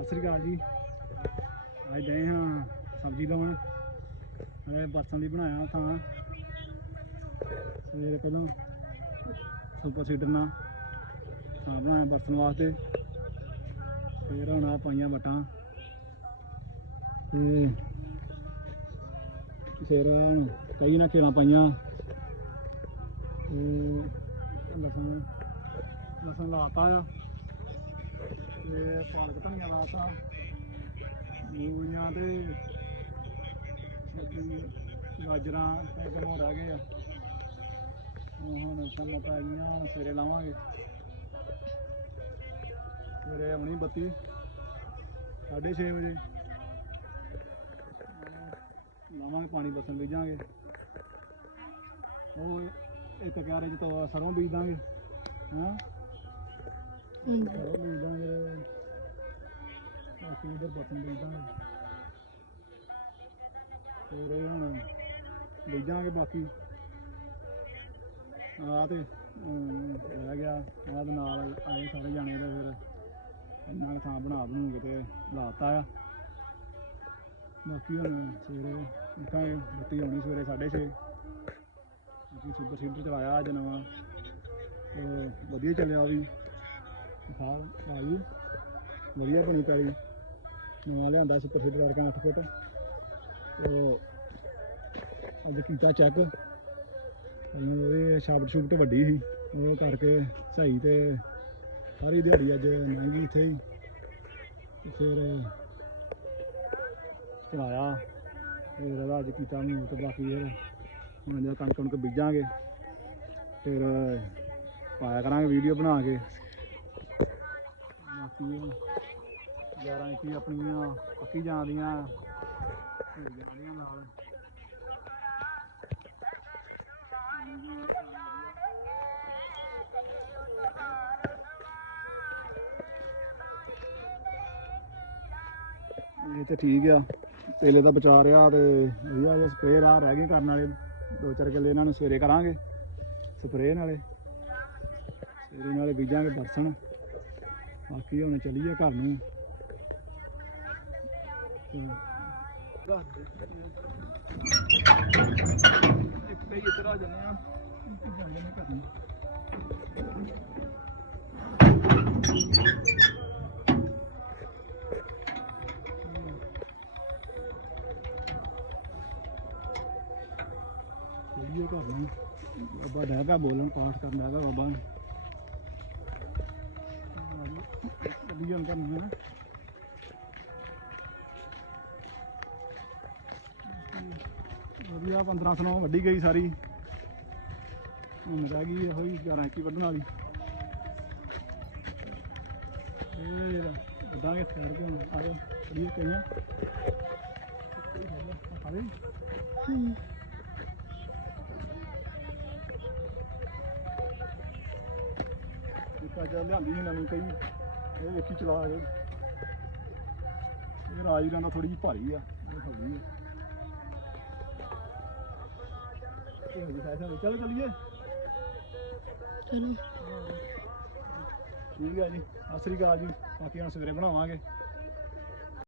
ਸਤਿ ਸ੍ਰੀ ਅਕਾਲ ਜੀ। ਅੱਜ ਦੇ ਹਾਂ ਸਬਜ਼ੀ ਲਾਉਣ। ਮੈਂ ਬਰਸਾਂ ਲਈ ਬਣਾਇਆ ਥਾਂ। ਸਵੇਰੇ ਪਹਿਲਾਂ ਸੁਪਰ ਸੀਡਰ ਨਾਲ ਥਾਂ ਬਣਾਇਆ ਬਰਸਨ ਵਾਸਤੇ। ਫਿਰ ਹੁਣ ਆ ਪਾਈਆਂ ਵਟਾਂ। ਤੇ ਫਿਰ ਹੁਣ ਕਈ ਨਾ ਖੇਲਾਂ ਪਾਈਆਂ। ਤੇ ਲਸਣ ਲਸਣ ਲਾਤਾ ਆ। ਤੇ ਪਾਲਕ ਧਨੀਆ ਲਾਤਾ ਮੂਲੀਆਂ ਤੇ ਗਾਜਰਾਂ ਤੇ ਗਏ ਆ। ਹੁਣ ਗਈਆਂ ਹੁਣ ਸਵੇਰੇ ਲਾਵਾਂਗੇ। ਸਵੇਰੇ ਆਉਣੀ ਬੱਤੀ 6:30 ਵਜੇ। ਲਾਵਾਂਗੇ ਪਾਣੀ ਬਸਣ ਬੀਜਾਂਗੇ। ਉਹ ਇੱਕ ਕਿਆਰੇ ਚ ਤਾਂ ਸਰੋਂ ਬੀਜ ਦਾਂਗੇ ਹਾਂ। ਸਰੋਂ ਬੀਜ ਦਾਂਗੇ। ਬਾਕੀ ਇਧਰ ਬਸਣ ਬੀਜ ਦਾਂਗੇ ਫਿਰ ਇਹ ਹੁਣ ਬੀਜਾਂਗੇ ਬਾਕੀ। ਆ ਤੇ ਰਹਿ ਗਿਆ। ਆਹ ਦੇ ਨਾਲ ਆਏ ਸਾਰੇ ਜਾਣੇ ਤੇ ਫਿਰ ਇੰਨਾ ਕੁ ਥਾਂ ਬਣਾ ਬਣੂ ਕੇ ਤੇ ਲਾਤਾ ਆ। ਬਾਕੀ ਹੁਣ ਸਵੇਰੇ ਦੇਖਾਂਗੇ ਬੱਤੀ ਆਉਣੀ ਸਵੇਰੇ 6:30 ਅਸੀਂ ਸੁਪਰ ਸੀਡਰ ਚਲਾਇਆ ਅੱਜ ਨਵਾਂ। ਵਧੀਆ ਚੱਲਿਆ ਵੀ। ਖਾਲ ਆ ਵਧੀਆ ਬਣੀ ਪੈਲੀ। ਨਵਾਂ ਲਿਆਂਦਾ ਸੁਪਰ ਸੀਡਰ ਕਰਕੇ 8 ਫੁੱਟ। ਉਹ ਅੱਜ ਕੀਤਾ ਚੈੱਕ ਉਹਦੀ ਸ਼ਾਫਟ ਸ਼ੂਫਟ ਵੱਡੀ ਸੀ। ਉਹ ਕਰਕੇ ਸਹੀ ਤੇ ਸਾਰੀ ਦਿਹਾੜੀ ਅੱਜ ਮਹਿੰਗੀ ਇੱਥੇ ਹੀ। ਫਿਰ ਚਲਾਇਆ। ਫਿਰ ਉਹਦਾ ਅੱਜ ਕੀਤਾ ਮੂੰਹ ਤੇ ਬਾਕੀ ਫਿਰ ਹੁਣ ਜਦ ਕਣਕ ਕਣਕ ਬੀਜਾਂਗੇ, ਫਿਰ ਪਾਇਆ ਕਰਾਂਗੇ ਵੀਡੀਓ ਬਣਾ ਕੇ। ਬਾਕੀ 11 ਇੱਕੀ ਆਪਣੀਆਂ ਪੱਕੀ ਜਾਂਦੀਆਂ ਹੋ ਜਾਂਦੀਆਂ ਨਾਲ। ਇਹ ਤੇ ਠੀਕ ਆ ਤੇਲੇ ਦਾ ਬਚਾ ਰਿਹਾ ਤੇ ਵਧੀਆ ਜਿਹਾ ਸਪਰੇਅ ਆ ਰਹਿ ਗਏ ਕਰਨ ਵਾਲੇ, ਦੋ ਚਾਰ ਕਿੱਲੇ ਇਹਨਾਂ ਨੂੰ ਸਵੇਰੇ ਕਰਾਂਗੇ ਸਪਰੇਅ ਨਾਲੇ। ਸਵੇਰੇ ਨਾਲੇ ਬੀਜਾਂਗੇ ਬਰਸਣ ਬਾਕੀ ਹੁਣ ਚੱਲੀਏ ਘਰ ਨੂੰ। ਇੱਕ ਪਈ ਇੱਧਰ ਆ ਜਾਂਦੇ ਆ ਇੱਕ ਜਾਂਦੇ ਨੇ ਘਰ ਨੂੰ ਚੱਲੀਏ ਬਾਬਾ ਡੈਗਾ ਬੋਲਣ ਪਾਠ ਕਰਨ ਡੈਗਾ ਬਾਬਾ ਨੂੰ ਚੱਲੀਏ ਹੁਣ ਘਰ ਨੂੰ ਨਾ 15 ਸਨੋਂ ਵੱਢੀ ਗਈ ਸਾਰੀ। ਹੁਣ ਰਹਿ ਗਈ ਇਹੋ ਹੀ 11 ਕੀ ਵੱਢਣ ਵਾਲੀ। ਇਹ ਵਧਾਂਗੇ ਫੇਰ ਕੇ ਹੁਣ ਆ ਜਾ ਚਲੀਏ ਕਈਆਂ ਆਵੇ ਇੱਕ ਅੱਜ ਲਿਆਂਦੀ ਸੀ ਨਵੀਂ ਕਈ, ਇਹ ਵੇਖੀ ਚਲਾ ਕੇ ਇਹ ਰਾਜਵੀਰਾਂ ਦਾ ਥੋੜੀ ਜਿਹੀ ਭਾਰੀ ਆ, ਇਹ ਹੌਲੀ ਆ। ਇਹ ਹੌਲੀ ਸਾਈਡ ਚਲੋ ਚੱਲੀਏ। ਚਲੋ। ਠੀਕ ਆ ਜੀ। ਸਤਿ ਸ੍ਰੀ ਅਕਾਲ ਜੀ। ਬਾਕੀ ਹੁਣ ਸਵੇਰੇ ਬਣਾਵਾਂਗੇ।